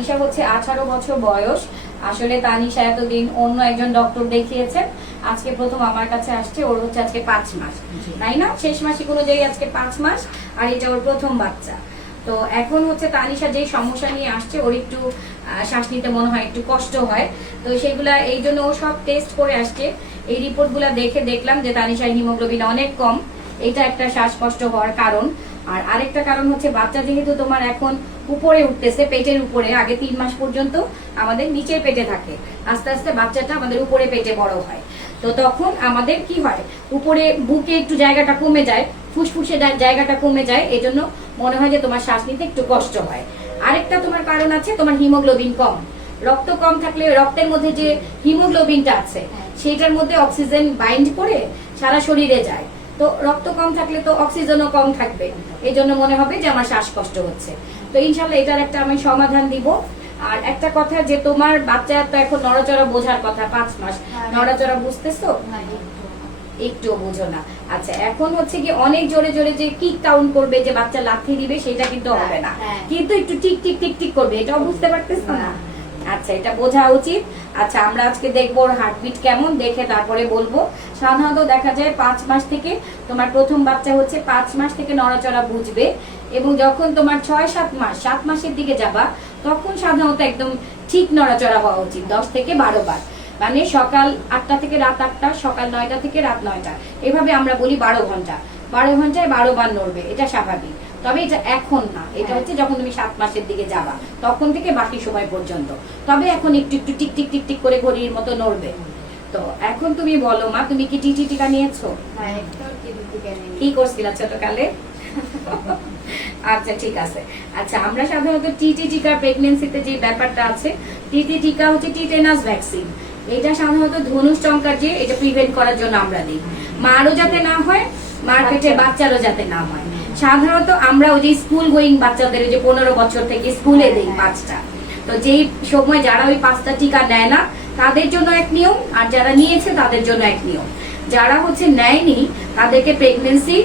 তানিশা হচ্ছে 18 বছর বয়স। আসলে তানিশা এতদিন অন্য একজন ডক্টর দেখিয়েছেন, আজকে প্রথম আমার কাছে আসছে। ওর হচ্ছে আজকে 5 মাস, তাই না? শেষ মাসিক অনুযায়ী আজকে 5 মাস, আর এটা ওর প্রথম বাচ্চা। তো এখন হচ্ছে তানিশা যে সমস্যা নিয়ে আসছে, ওর একটু শ্বাস নিতে মনে হয় একটু কষ্ট হয়। তো সেগুলা এই জন্য ও সব টেস্ট করে আসছে। এই রিপোর্টগুলা দেখে দেখলাম যে তানিশার হিমোগ্লোবিন অনেক কম। এটা একটা শ্বাসকষ্ট হওয়ার কারণ। আর আরেকটা কারণ হচ্ছে বাচ্চা যেহেতু তোমার এখন উপরে উঠতেছে, পেটের উপরে, আগে 3 মাস পর্যন্ত আমাদের নিচের পেটে থাকে, আস্তে আস্তে বাচ্চাটা আমাদের উপরে পেটে বড় হয়। তো তখন আমাদের কি হয়, উপরে বুকে একটু জায়গাটা কমে যায়, ফুসফুসে জায়গাটা কমে যায়, এজন্য মনে হয় যে তোমার শ্বাস নিতে একটু কষ্ট হয়। আরেকটা তোমার কারণ আছে, তোমার হিমোগ্লোবিন কম। রক্ত কম থাকলে রক্তের মধ্যে যে হিমোগ্লোবিনটা আছে সেটার মধ্যে অক্সিজেন বাইন্ড করে সারা শরীরে যায়। তো রক্ত কম থাকলে তো অক্সিজেনও কম থাকবে, এই জন্য মনে হবে যে আমার শ্বাসকষ্ট হচ্ছে। তো ইনশাল্লাহ এটার একটা আমি সমাধান দিব। আর একটা কথা, যে তোমার বাচ্চা তো এখন নড়াচড়া বোঝার কথা, 5 মাস, নড়াচড়া বুঝতেছো? একটু বুঝো না। আচ্ছা, এখন হচ্ছে কি অনেক জোরে জোরে যে কিক কাউন্ট করবে, যে বাচ্চা লাথি দিবে, সেটা কিন্তু হবে না, কিন্তু একটু টিক টিক টিক টিক করবে, এটাও বুঝতে পারতেছো না? আচ্ছা, এটা বোঝা উচিত। আচ্ছা, আমরা আজকে দেখবো ওর হার্টবিট কেমন, দেখে তারপরে বলবো। সাধারণত দেখা যায় 5 মাস থেকে, তোমার প্রথম বাচ্চা হচ্ছে 5 মাস থেকে নড়াচড়া বুঝবে, এবং যখন তোমার 6-7 মাস, 7 মাসের দিকে যাবা, তখন সাধারণত একদম ঠিক নড়াচড়া হওয়া উচিত, 10 থেকে 12 বার। মানে সকাল 8টা থেকে রাত 8টা, সকাল 9টা থেকে রাত 9টা, এভাবে আমরা বলি 12 ঘন্টা। 12 ঘন্টায় 12 বার নড়বে, এটা স্বাভাবিক। তবে এটা এখন না, এটা হচ্ছে যখন তুমি 7 মাসের দিকে যাবা, তখন থেকে বাকি সময় পর্যন্ত। তবে এখন একটু একটু টিক টিক টিক টিক করে ঘড়ির মতো নড়বে। তো এখন তুমি বলো মা, তুমি কি টিটি টিকা নিয়েছো? কি করছিলা ছোটকালে? আচ্ছা, ঠিক আছে। আচ্ছা, আমরা সাধারণত টিটি টিকা, প্রেগন্যান্সিতে যে ব্যাপারটা আছে, টিটি টিকা হচ্ছে টিটেনাস ভ্যাকসিন। এটা সাধারণত ধনুষ্টঙ্কার যে, এটা প্রিভেন্ট করার জন্য আমরা দিই, মারও যাতে না হয়, মার পেটের বাচ্চারও যাতে না হয়। সাধারণত আমরা ওই যে স্কুল গোয়িং বাচ্চাদের, যে 15 বছর থেকে স্কুলে দেই 5টা, তো যেই সময় যারা ওই 5টা টিকা নেয় না তাদের জন্য এক নিয়ম, আর যারা নিয়েছে তাদের জন্য এক নিয়ম। যারা হচ্ছে নেয়নি তাদেরকে প্রেগন্যান্সি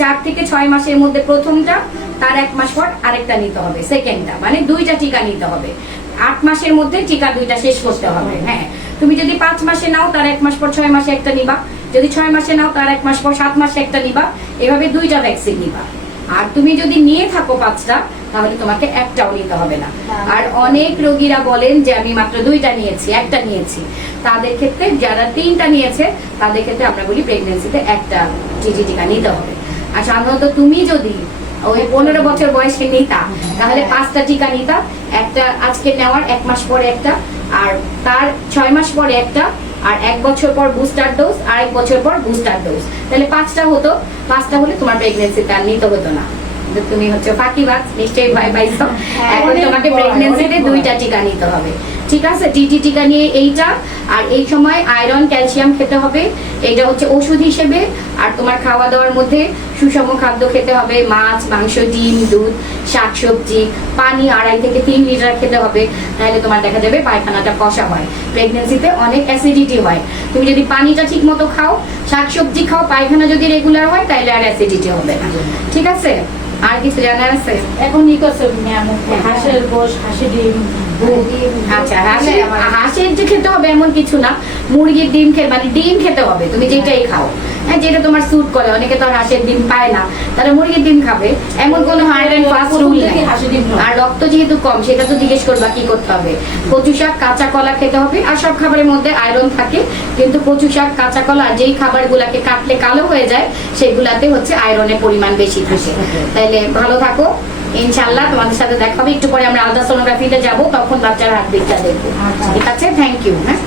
4 থেকে 6 মাসের মধ্যে প্রথমটা, তার 1 মাস পর আরেকটা নিতে হবে, সেকেন্ডটা, মানে 2টা টিকা নিতে হবে। 8 মাসের মধ্যে টিকা 2টা শেষ করতে হবে। হ্যাঁ, তুমি যদি 5 মাসে নাও, তার 1 মাস পর 6 মাসে একটা নিবা। যদি 6 মাসে নাও, তার 1 মাস পর 7 মাসে একটা নিবা। এভাবে 2টা ভ্যাকসিন নিবা। আর তুমি যদি নিয়ে থাকো 5টা, তাহলে তোমাকে একটাও নিতে হবে না। আর অনেক রোগীরা বলেন যে আমি মাত্র 2টা নিয়েছি, একটা নিয়েছি। তাদের ক্ষেত্রে, যারা 3টা নিয়েছে, তাদের ক্ষেত্রে আমরা বলি প্রেগন্যান্সিতে একটা টিটি টিকা নিতে হবে। আর সাধারণত তুমি যদি ওই 15 বছর বয়সে নিতা, তাহলে 5টা টিকা নিতা, একটা আজকে নেওয়ার 1 মাস পরে একটা, আর তার 6 মাস পরে একটা, আর 1 বছর পর বুস্টার ডোজ, আর 1 বছর পর বুস্টার ডোজ। তাহলে 5টা হতো। 5টা হলে তোমার প্রেগন্যান্সিতে আর নিতে হতো না। তুমি হচ্ছে ফাঁকিবাজ, নিশ্চয়ই ভয় পাইছো। এখন তোমাকে প্রেগন্যান্সিতে 2টা টিকা নিতে হবে, ঠিক আছে? টিটি টিকা নিয়ে এইটা, আর এই সময় আয়রন, ক্যালসিয়াম খেতে হবে, এটা হচ্ছে ওষুধ হিসেবে। আর তোমার খাওয়া দাওয়ার মধ্যে সুষম খাদ্য খেতে হবে, মাছ, মাংস, ডিম, দুধ, শাকসবজি, পানি 2.5 থেকে 3 লিটার খেতে হবে। তাহলে তোমার দেখা যাবে পায়খানাটা কষা হয়। প্রেগন্যান্সিতে অনেক অ্যাসিডিটি হয়। তুমি যদি পানিটা ঠিক মতো খাও, শাকসবজি খাও, পায়খানা যদি রেগুলার হয়, তাহলে আর অ্যাসিডিটি হবে না, ঠিক আছে? আর কিছু জানার আছে? এখন ই করছে হাঁসের গোশ, হাঁসের ডিম। আচ্ছা, হাঁসের যে খেতে হবে এমন কিছু না, মুরগির ডিম মানে ডিম খেতে হবে, তুমি যেটাই খাও, হ্যাঁ, যেটা তোমার স্যুট করে। অনেকে তো হাঁসের ডিম পায় না, তারা মুরগির ডিম খাবে, এমন কোনো হার্ড এন্ড ফাস্ট রুল নেই। আর রক্ত যেহেতু কম, সেটা তো জিজ্ঞেস করবা কি করতে হবে। কচু শাক, কাঁচা কলা খেতে হবে। আর সব খাবারের মধ্যে আয়রন থাকে, কিন্তু কচু শাক, কাঁচা কলা, আর যেই খাবারগুলাকে কাটলে কালো হয়ে যায়, সেগুলাতে হচ্ছে আয়রনের পরিমাণ বেশি থাকে। তাইলে ভালো থাকো, ইনশাআল্লাহ তোমাদের সাথে দেখা হবে। একটু পরে আমরা আলট্রাসোনোগ্রাফিতে যাব, তখন বাচ্চার হার্টবিটটা দেখবো, ঠিক আছে? Thank you. হ্যাঁ।